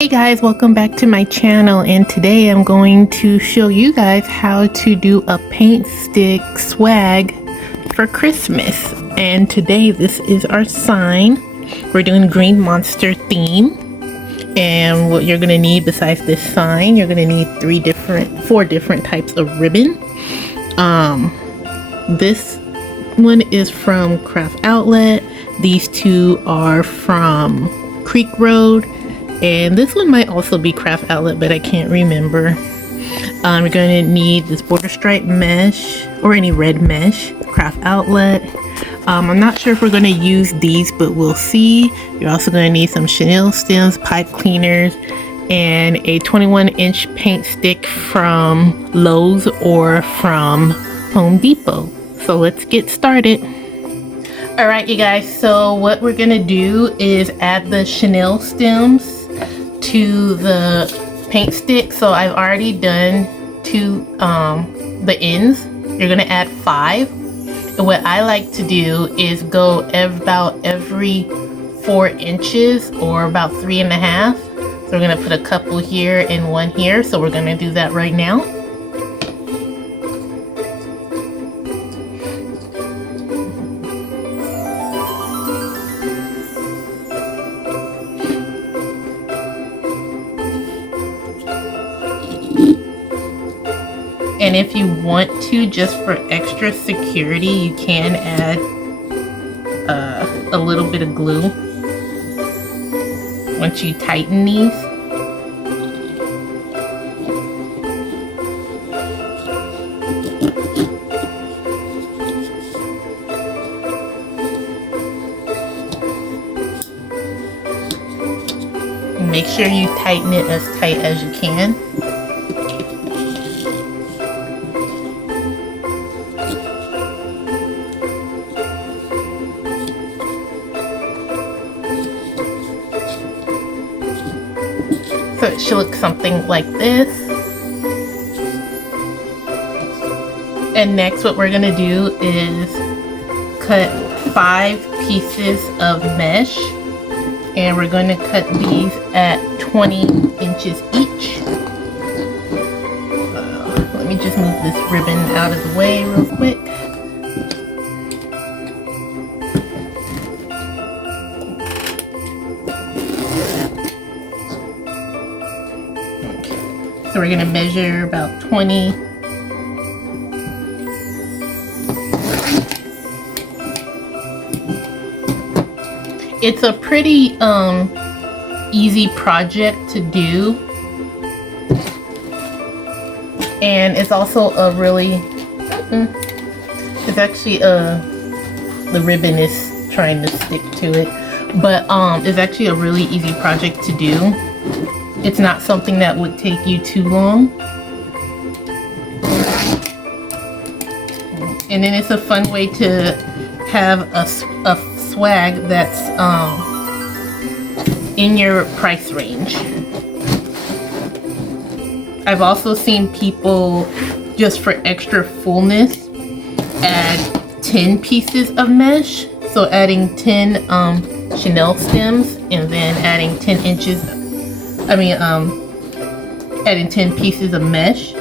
Hey guys, welcome back to my channel, and today I'm going to show you guys how to do a paint stick swag for Christmas. And today this is our sign. We're doing Green Monster theme, and what you're gonna need besides this sign, you're gonna need four different types of ribbon. This one is from Craft Outlet. These two are from Creek Road. And this one might also be Craft Outlet, but I can't remember. You're going to need this border stripe mesh or any red mesh, Craft Outlet. I'm not sure if we're going to use these, but we'll see. You're also going to need some chenille stems, pipe cleaners, and a 21-inch paint stick from Lowe's or from Home Depot. So let's get started. Alright you guys, so what we're going to do is add the chenille stems to the paint stick. So I've already done the ends. You're gonna add 5, and what I like to do is go about every 4 inches or about 3.5. So we're gonna put a couple here and one here, so we're gonna do that right now. And if you want to, just for extra security, you can add a little bit of glue once you tighten these. And make sure you tighten it as tight as you can. So it should look something like this. And next what we're going to do is cut 5 pieces of mesh. And we're going to cut these at 20 inches each. Let me just move this ribbon out of the way real quick. So we're going to measure about 20. It's a pretty easy project to do. And it's also a really, it's actually the ribbon is trying to stick to it. But it's actually a really easy project to do. It's not something that would take you too long. And then it's a fun way to have a swag that's in your price range. I've also seen people, just for extra fullness, add 10 pieces of mesh. So adding 10 chenille stems and then adding 10 inches adding 10 pieces of mesh.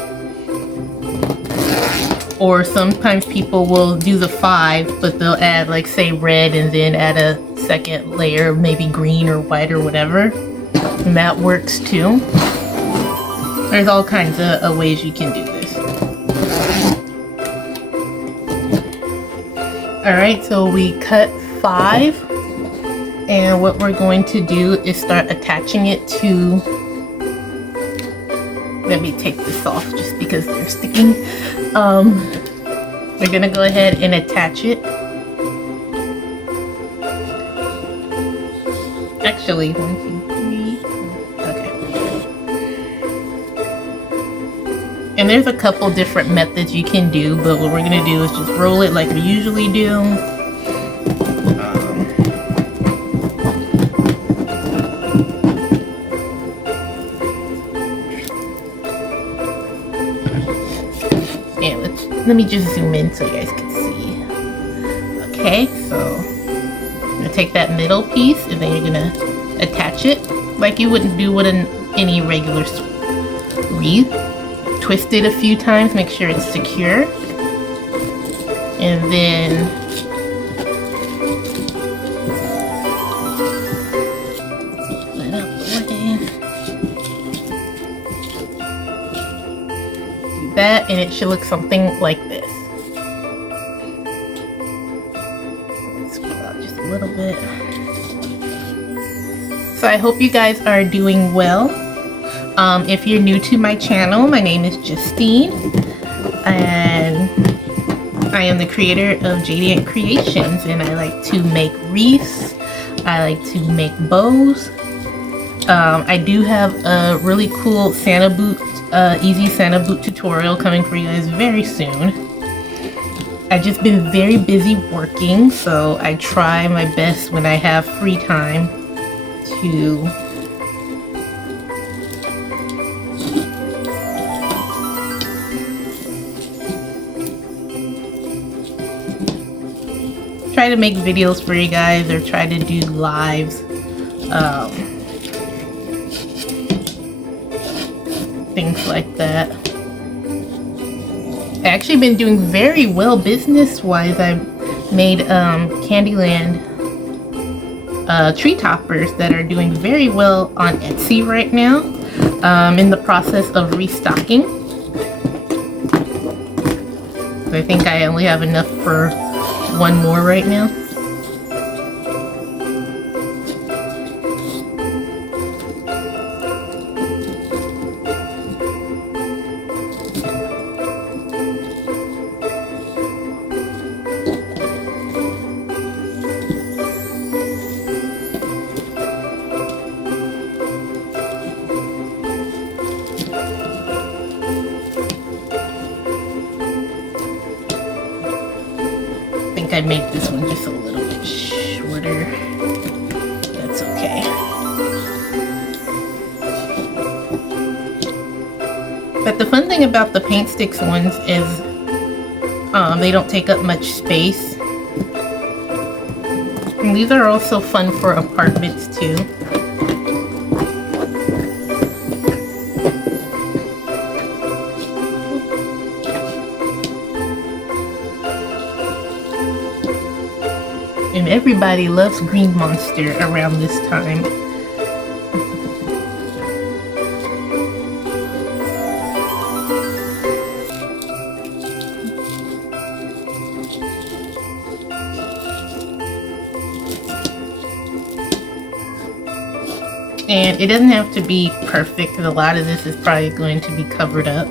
Or sometimes people will do the 5, but they'll add, like, say red and then add a second layer of maybe green or white or whatever, and that works too. There's all kinds of ways you can do this. Alright, so we cut 5. And what we're going to do is start attaching it to, let me take this off just because they're sticking. We're going to go ahead and attach it. Actually, 1, 2, 3, okay. And there's a couple different methods you can do, but what we're going to do is just roll it like we usually do. Let me just zoom in so you guys can see. Okay, so I'm gonna take that middle piece and then you're gonna attach it. like you wouldn't do with any regular wreath. Twist it a few times, make sure it's secure, and then let up away. Do that, and it should look something like this. Let's pull out just a little bit. So I hope you guys are doing well. If you're new to my channel, my name is Justine, and I am the creator of Jadiant Creations, and I like to make wreaths. I like to make bows. I do have a really cool Santa boot, easy Santa boot tutorial coming for you guys very soon. I've just been very busy working, so I try my best when I have free time to try to make videos for you guys, or try to do lives, things like that. I've actually been doing very well business-wise. I've made Candyland tree toppers that are doing very well on Etsy right now. I'm in the process of restocking. I think I only have enough for one more right now. I made this one just a little bit shorter. That's okay. But the fun thing about the Paintsticks ones is they don't take up much space. And these are also fun for apartments too. And everybody loves Green Monster around this time. And it doesn't have to be perfect, because a lot of this is probably going to be covered up.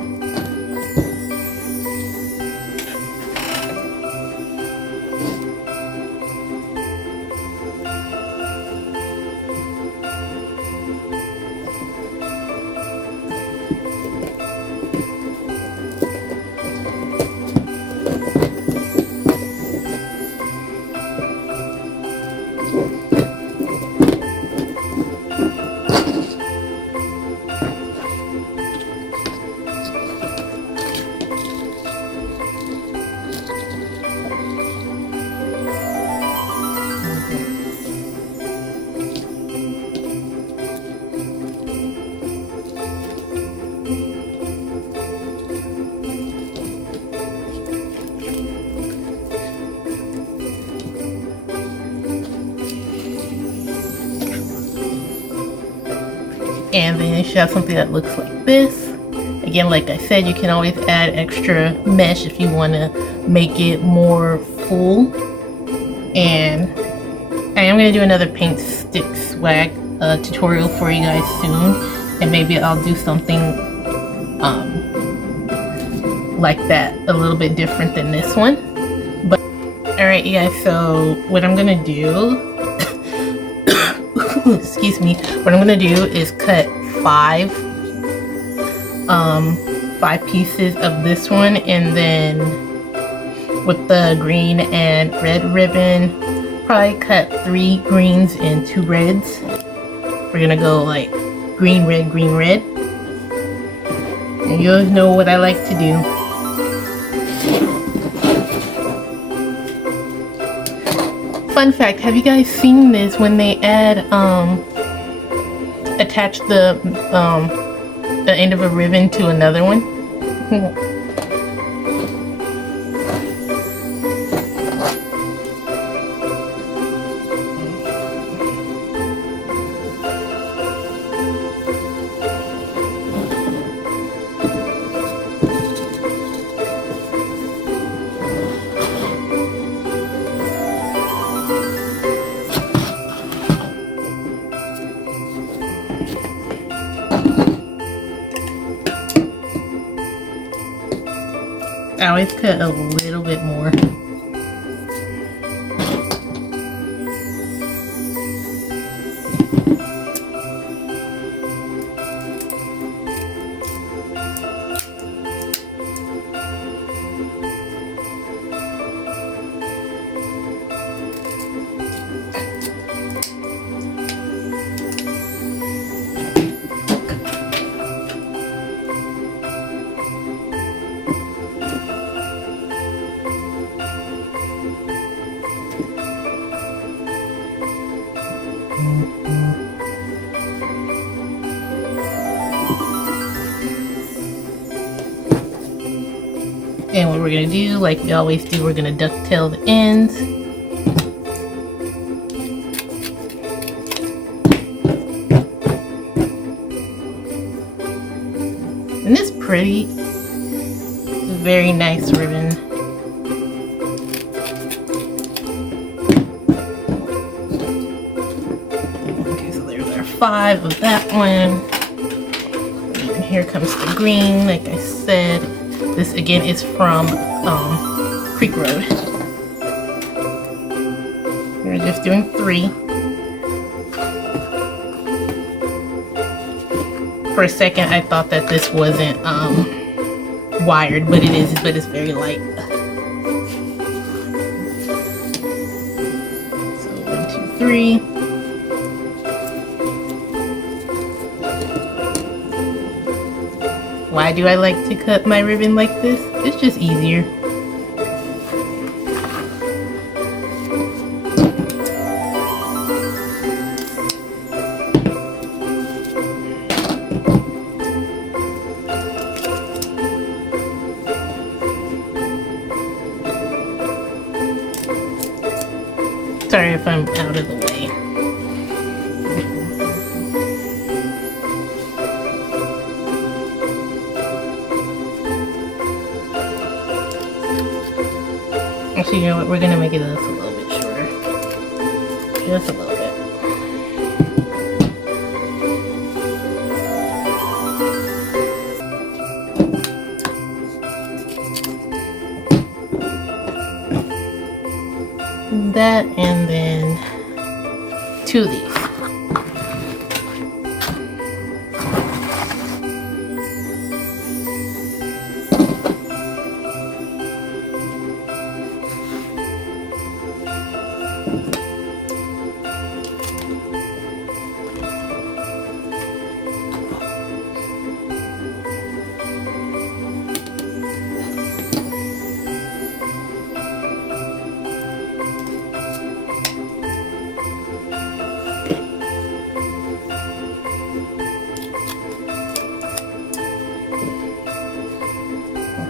And then you should have something that looks like this. Again, like I said, you can always add extra mesh if you want to make it more full. And I am going to do another paint stick swag tutorial for you guys soon, and maybe I'll do something like that, a little bit different than this one. But alright, you guys, so what I'm going to do excuse me, what I'm gonna do is cut five pieces of this one, and then with the green and red ribbon, probably cut 3 greens and 2 reds. We're gonna go like green, red, green, red. And you guys know what I like to do. Fun fact, have you guys seen this when they add attach the end of a ribbon to another one. I always cut a little bit more. And what we're gonna do, like we always do, we're gonna ducktail the ends. And this pretty, very nice ribbon. Okay, so there's our 5 of that one. And here comes the green, like I said. This again is from Creek Road. We're just doing 3. For a second I thought that this wasn't wired, but it is, but it's very light. So 1, 2, 3. Why do I like to cut my ribbon like this? It's just easier. Sorry if I'm out of the way. Actually, you know what? We're gonna make it just a little bit shorter. Just a little bit. That, and then 2 of these.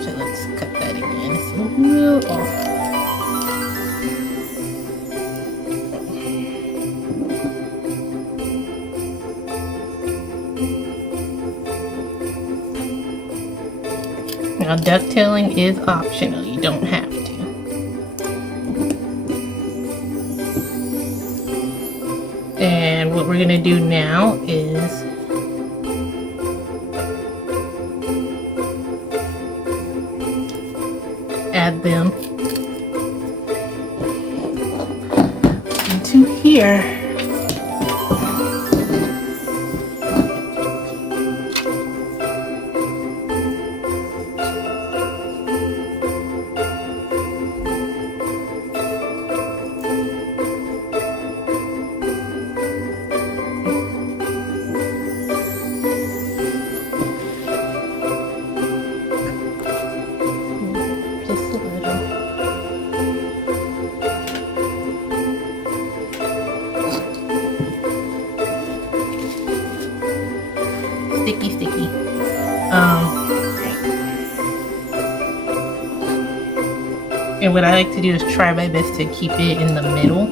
So let's cut that again. It's a little off. Now ducktailing is optional. You don't have to. And what we're gonna do now is add them into here. sticky. And what I like to do is try my best to keep it in the middle.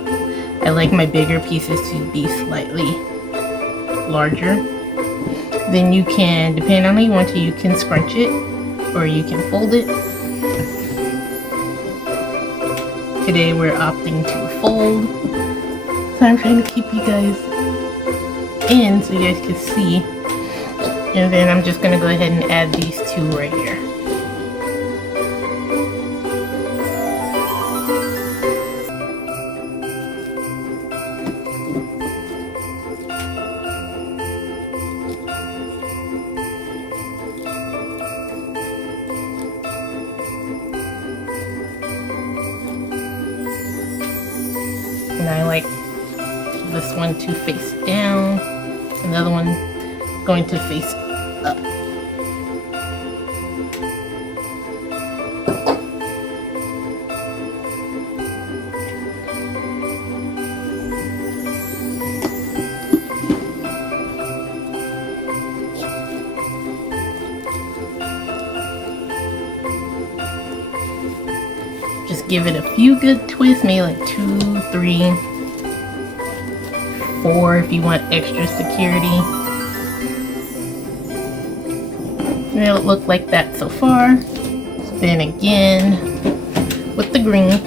I like my bigger pieces to be slightly larger. Then you can, depending on how you want to, you can scrunch it or you can fold it. Today we're opting to fold. So I'm trying to keep you guys in so you guys can see. And then I'm just gonna go ahead and add these two right here. And I like this one to face down, another one going to face up. Just give it a few good twists, maybe like 2, 3, 4 if you want extra security. And it'll look like that so far. Then again with the green.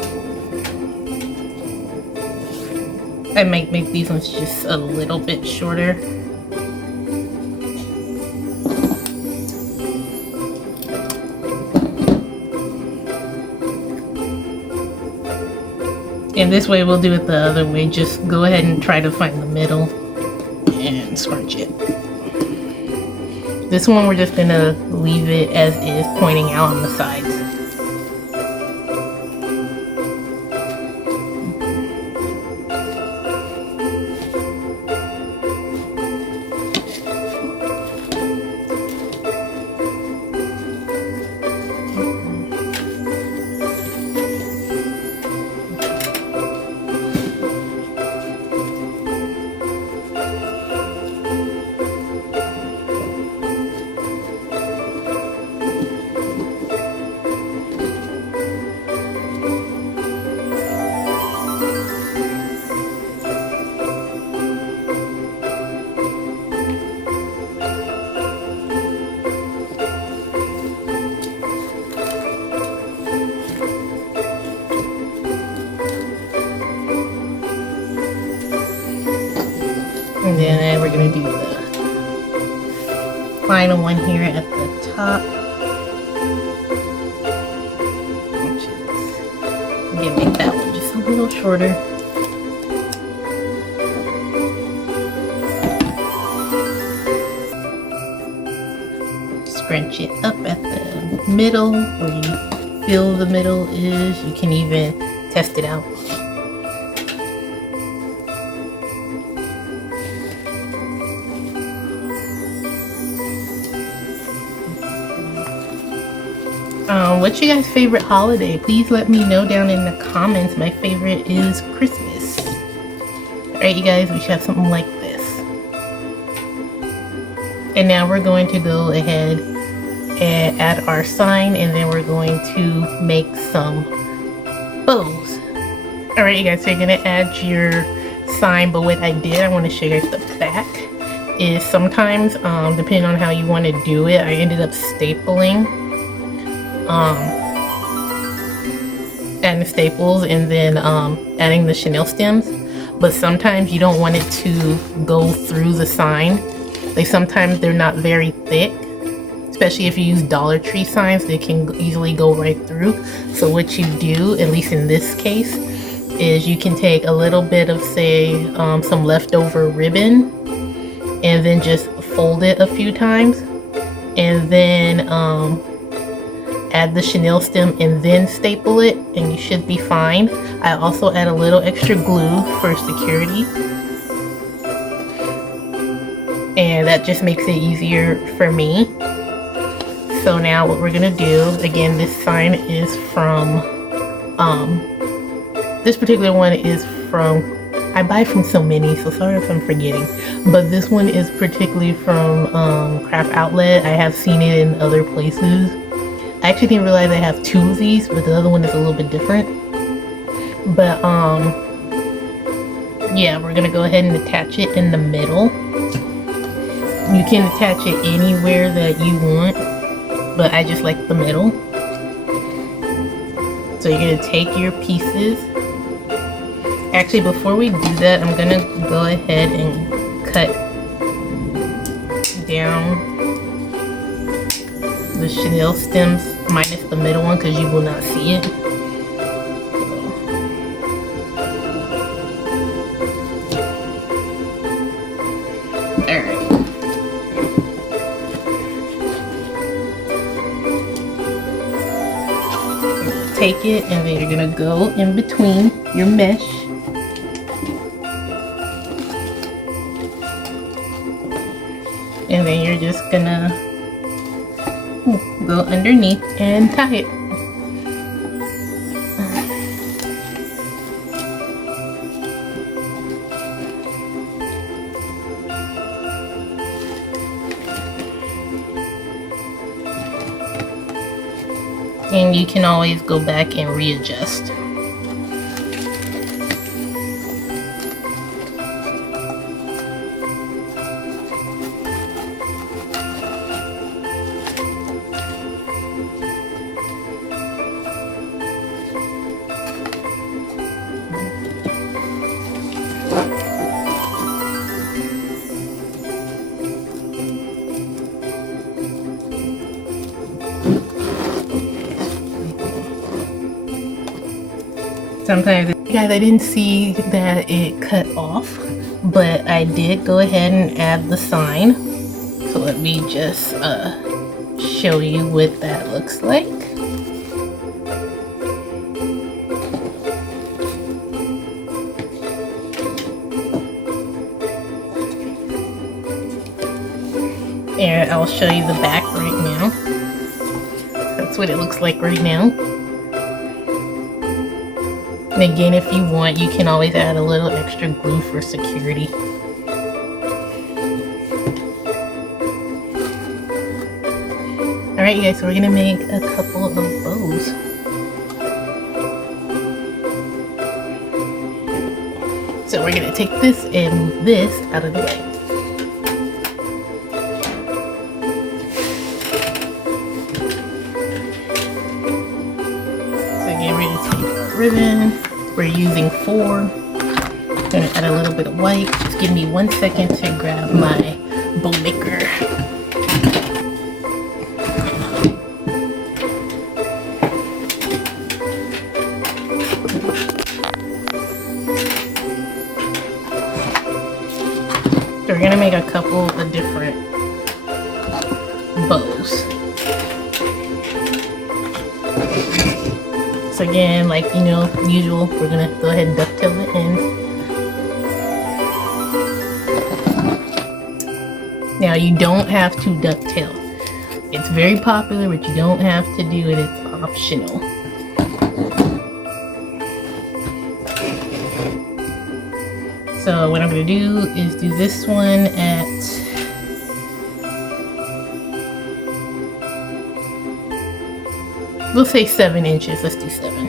I might make these ones just a little bit shorter. And this way we'll do it the other way. Just go ahead and try to find the middle and scrunch it. This one we're just gonna leave it as is, pointing out on the sides. And then we're going to do the final one here at the top. Again, make that one just a little shorter. Scrunch it up at the middle where you feel the middle is. You can even test it out. What's your guys' favorite holiday? Please let me know down in the comments. My favorite is Christmas. Alright, you guys, we should have something like this. And now we're going to go ahead and add our sign, and then we're going to make some bows. Alright, you guys, so you're going to add your sign, but what I did, I want to show you guys the back, is sometimes, depending on how you want to do it, I ended up stapling. Adding staples and then adding the chenille stems, but sometimes you don't want it to go through the sign. Like sometimes they're not very thick, especially if you use Dollar Tree signs, they can easily go right through. So what you do, at least in this case, is you can take a little bit of, say, some leftover ribbon and then just fold it a few times, and then add the chenille stem and then staple it, and you should be fine. I also add a little extra glue for security, and that just makes it easier for me. So now what we're gonna do, again, this sign is from this particular one is from I buy from so many, so sorry if I'm forgetting. But this one is particularly from Craft Outlet. I have seen it in other places. I actually didn't realize I have two of these, but the other one is a little bit different. But yeah, we're gonna go ahead and attach it in the middle. You can attach it anywhere that you want, but I just like the middle. So you're gonna take your pieces. Actually, before we do that, I'm gonna go ahead and cut down the chenille stems minus the middle one because you will not see it. Alright. Take it and then you're gonna go in between your mesh. And then you're just gonna go underneath and tie it. And you can always go back and readjust. Sometimes, guys, I didn't see that it cut off, but I did go ahead and add the sign. So let me just show you what that looks like. And I'll show you the back right now. That's what it looks like right now. And again, if you want, you can always add a little extra glue for security. Alright guys, so we're gonna make a couple of bows. So we're gonna take this and move this out of the way. So get ready to take our ribbon. We're using 4. I'm gonna add a little bit of white. Just give me 1 second to grab my bow maker. So we're gonna make a couple of different bows. So again, like usual, we're gonna go ahead and dovetail the ends. Now you don't have to dovetail. It's very popular, but you don't have to do it. It's optional. So what I'm gonna do is do this one at we'll say 7 inches. Let's do 7.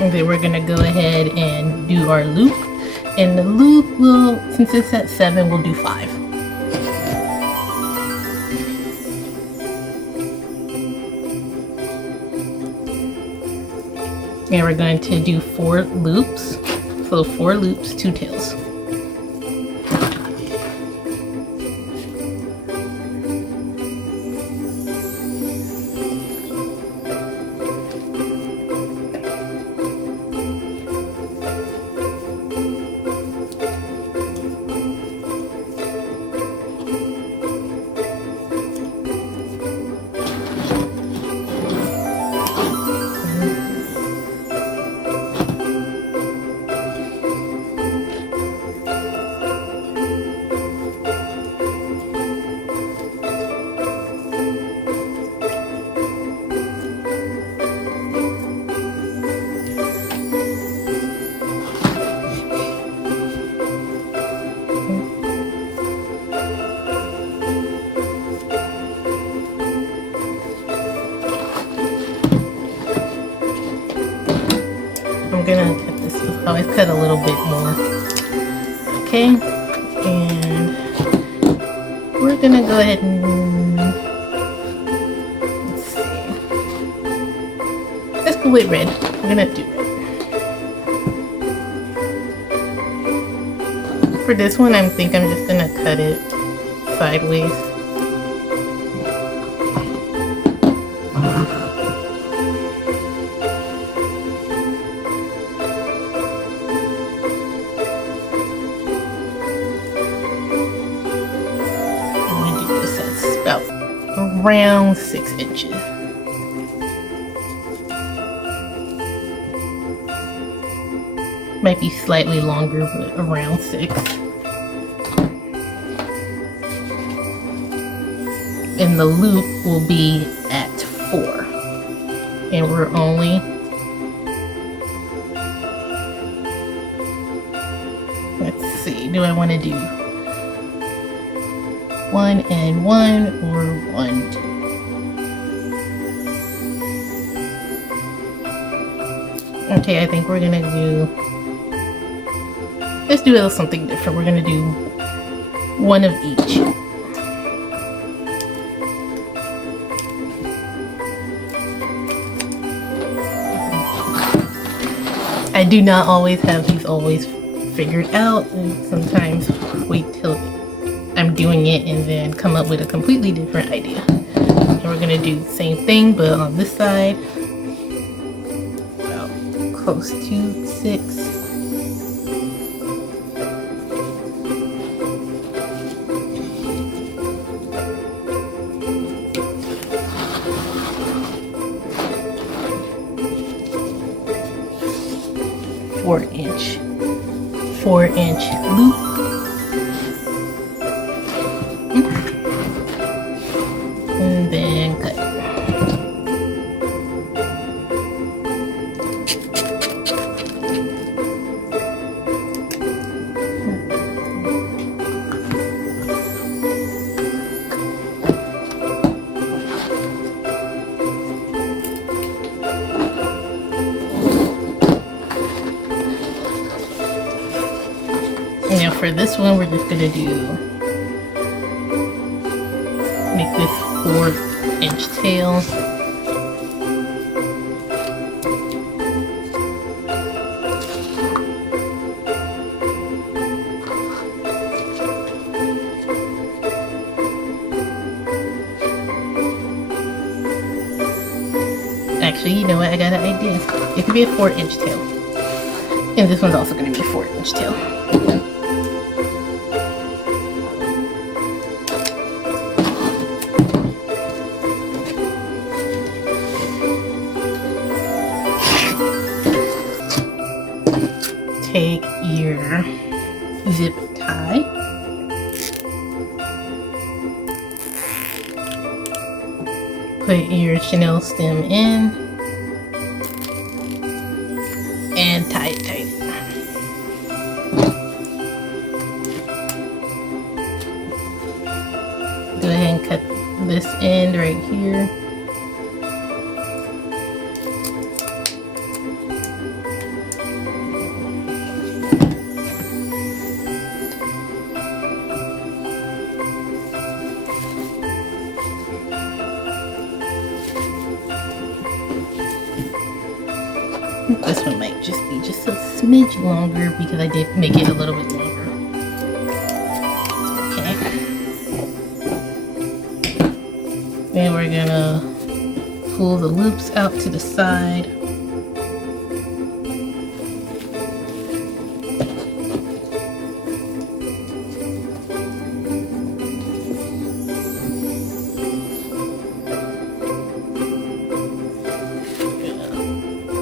And then we're gonna go ahead and do our loop. And the loop will, since it's at 7, we'll do 5. And we're going to do 4 loops. So 4 loops, 2 tails. I'm gonna cut this. I always cut a little bit more. Okay, and we're gonna go ahead and let's see. Let's go with red. We're gonna do red. For this one, I think I'm just gonna cut it sideways. About around 6 inches. Might be slightly longer, but around 6. And the loop will be at 4. And we're only let's see, do I want to do 1 and 1 or 1, 2? Okay, I think we're gonna do, let's do a little something different. We're gonna do 1 of each. I do not always have these always figured out, and sometimes wait till I'm doing it and then come up with a completely different idea. And we're gonna do the same thing, but on this side, about close to 6. Four-inch loop. And then cut. Now for this one, we're just gonna make this 4-inch tail. Actually, you know what? I got an idea. It could be a 4-inch tail. And this one's also gonna be a 4-inch tail. Take your zip tie, put your chenille stem in, and tie it tight. Go ahead and cut this end right here. This one might just be just a smidge longer because I did make it a little bit longer. Okay. Then we're gonna pull the loops out to the side.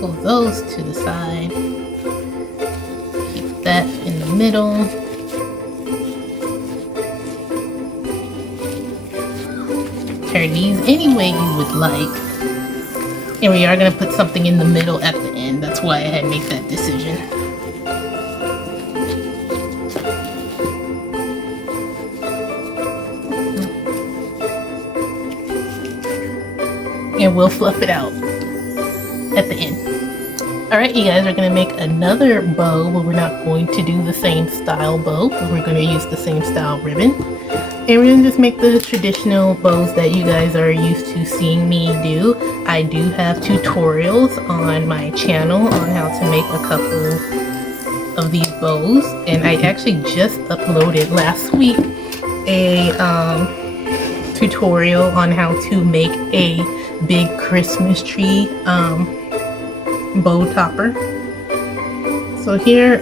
Pull those to the side. Keep that in the middle. Turn these any way you would like. And we are going to put something in the middle at the end. That's why I had made that decision. And we'll fluff it out at the end. Alright, you guys are going to make another bow, but we're not going to do the same style bow, but we're going to use the same style ribbon. And we're going to just make the traditional bows that you guys are used to seeing me do. I do have tutorials on my channel on how to make a couple of these bows, and I actually just uploaded last week a tutorial on how to make a big Christmas tree bow topper. So here,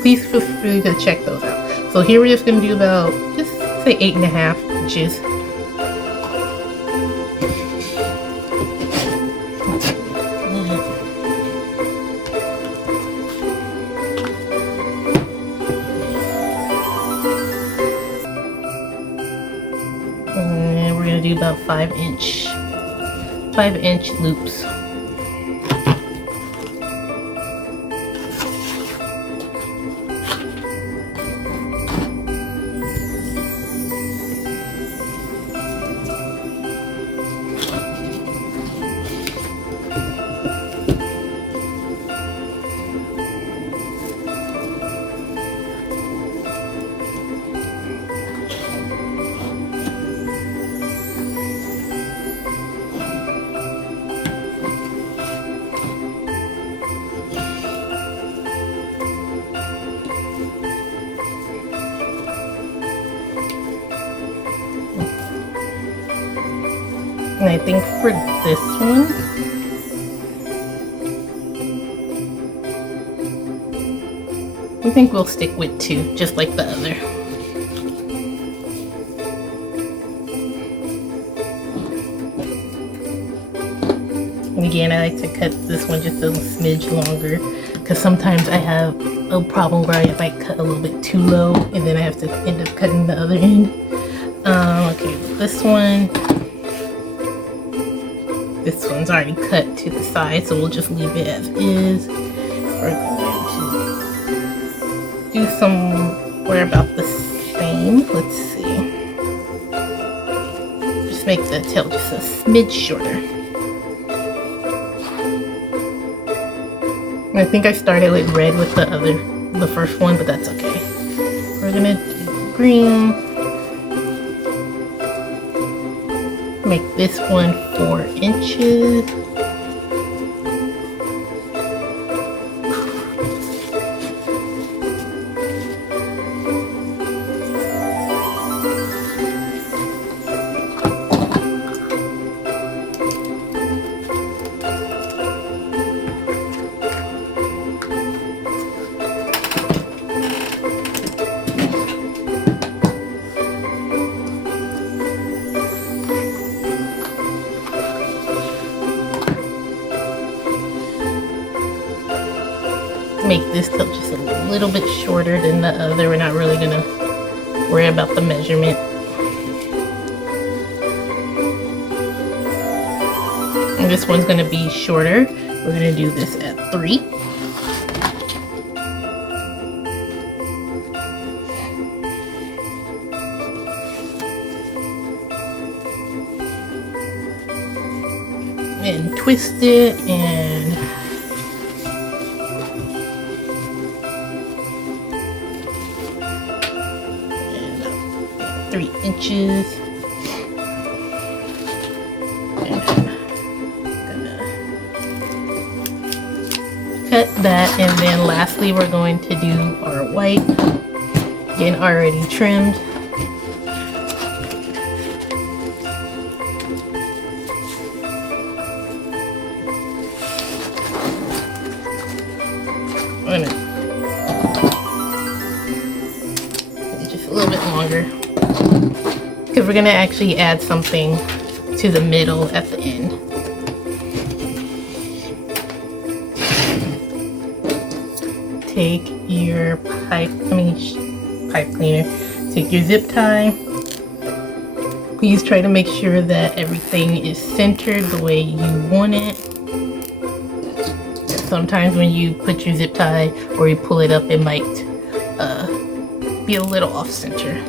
please feel free to check those out. So here we're just going to do about, just say 8.5 inches. And we're going to do about 5-inch loops. And I think for this one, I think we'll stick with 2, just like the other. And again, I like to cut this one just a smidge longer, because sometimes I have a problem where I might cut a little bit too low, and then I have to end up cutting the other end. Okay, this one's already cut to the side, so we'll just leave it as is. We're going to do somewhere about the same. Let's see. Just make the tail just a smidge shorter. I think I started with red with the first one, but that's okay. We're gonna do green. Make this one 4 inches. Make this tail just a little bit shorter than the other. We're not really gonna worry about the measurement. And this one's gonna be shorter. We're gonna do this at 3. And twist it and 3 inches. And I'm gonna cut that, and then lastly we're going to do our white. Again, already trimmed. I'm gonna just a little bit longer, because we're gonna actually add something to the middle at the end. Take your pipe cleaner, take your zip tie. Please try to make sure that everything is centered the way you want it. Sometimes when you put your zip tie or you pull it up, it might be a little off center.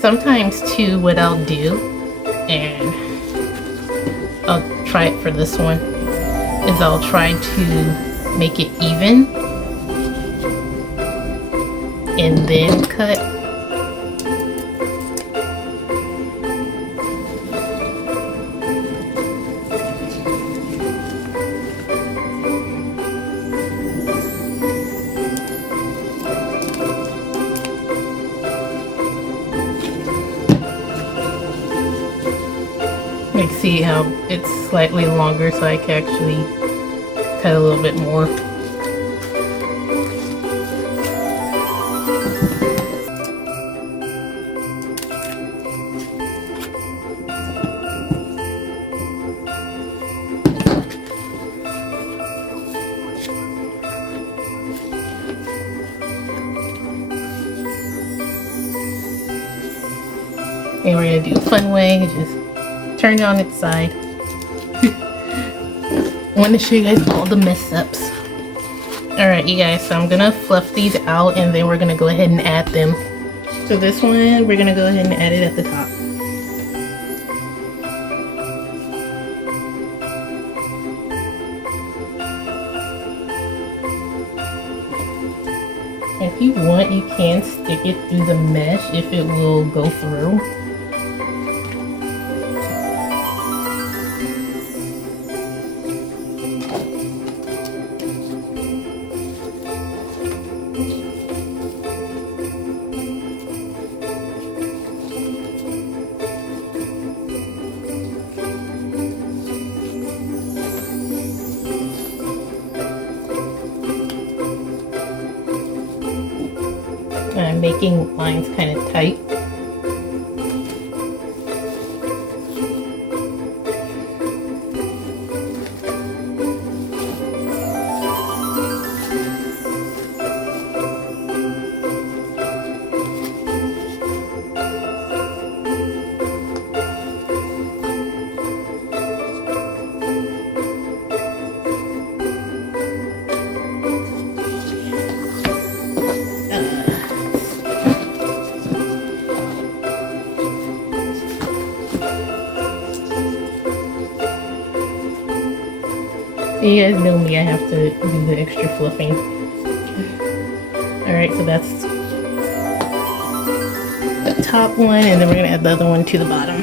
Sometimes too, what I'll do, and I'll try it for this one, is I'll try to make it even and then cut. Like, see how it's slightly longer, so I can actually cut a little bit more. And we're gonna do a fun way, just turn it on its side. I want to show you guys all the mess ups. Alright you guys, so I'm gonna fluff these out and then we're gonna go ahead and add them. So this one, we're gonna go ahead and add it at the top. If you want, you can stick it through the mesh if it will go through. I'm making lines kind of tight. You guys know me, I have to do the extra fluffing. Alright, so that's the top one, and then we're going to add the other one to the bottom.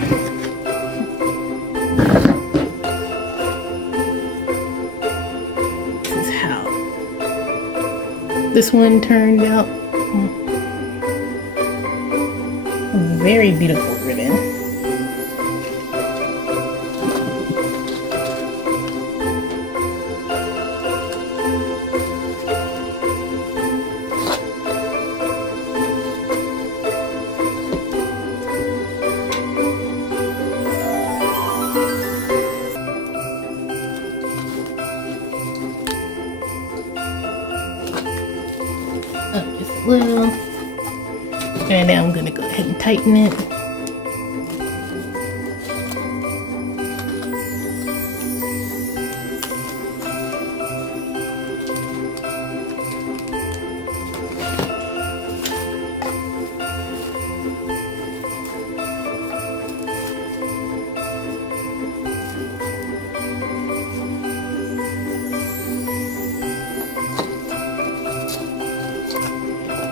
This is how this one turned out. Very beautiful ribbon. Just a little, and now I'm gonna go ahead and tighten it.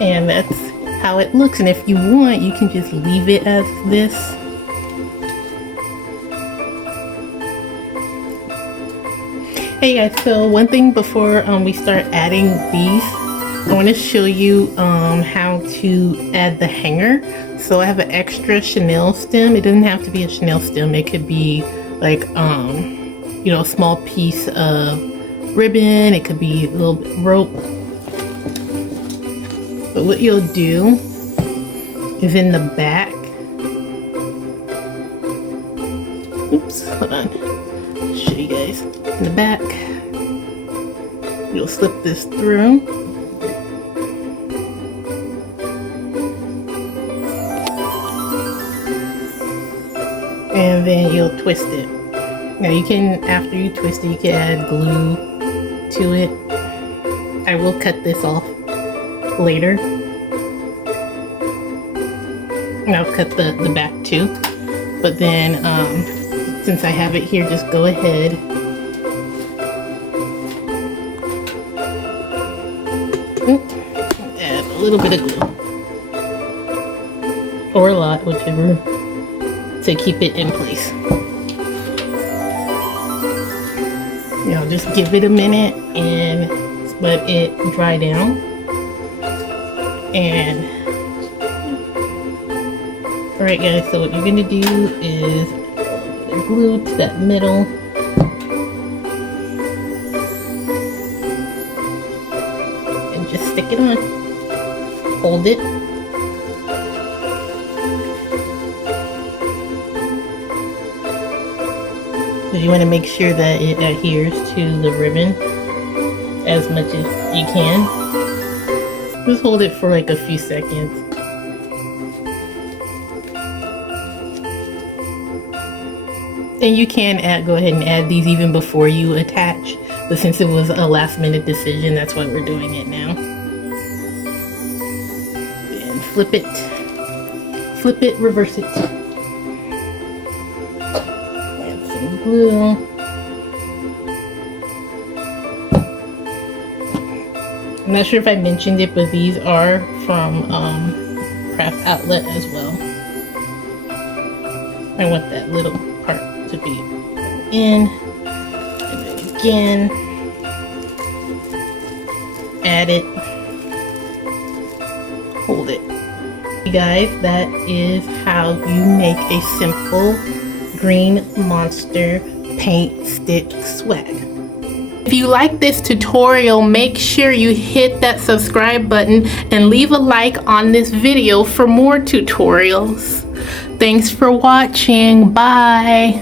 And that's how it looks, and if you want, you can just leave it as this. Hey guys, so one thing before we start adding these, I want to show you how to add the hanger. So I have an extra chenille stem. It doesn't have to be a chenille stem. It could be like you know, a small piece of ribbon. It could be a little bit of rope. But what you'll do is in the back, oops, hold on, I'll show you guys. In the back, you'll slip this through. And then you'll twist it. Now you can, after you twist it, you can add glue to it. I will cut this off later. And I'll cut the back too. But then, since I have it here, just go ahead. Add a little bit of glue. Or a lot, whichever, to keep it in place. Now just give it a minute and let it dry down. And alright guys, so what you're going to do is glue to that middle. And just stick it on. Hold it. Because you want to make sure that it adheres to the ribbon as much as you can. Just hold it for like a few seconds. And you can go ahead and add these even before you attach, but since it was a last minute decision, that's why we're doing it now. And flip it, reverse it. Add some glue. I'm not sure if I mentioned it, but these are from Craft Outlet as well. I want that little part to be in, and then again, add it, hold it. You guys, that is how you make a simple green monster paint stick swag. If you like this tutorial, make sure you hit that subscribe button and leave a like on this video for more tutorials. Thanks for watching. Bye.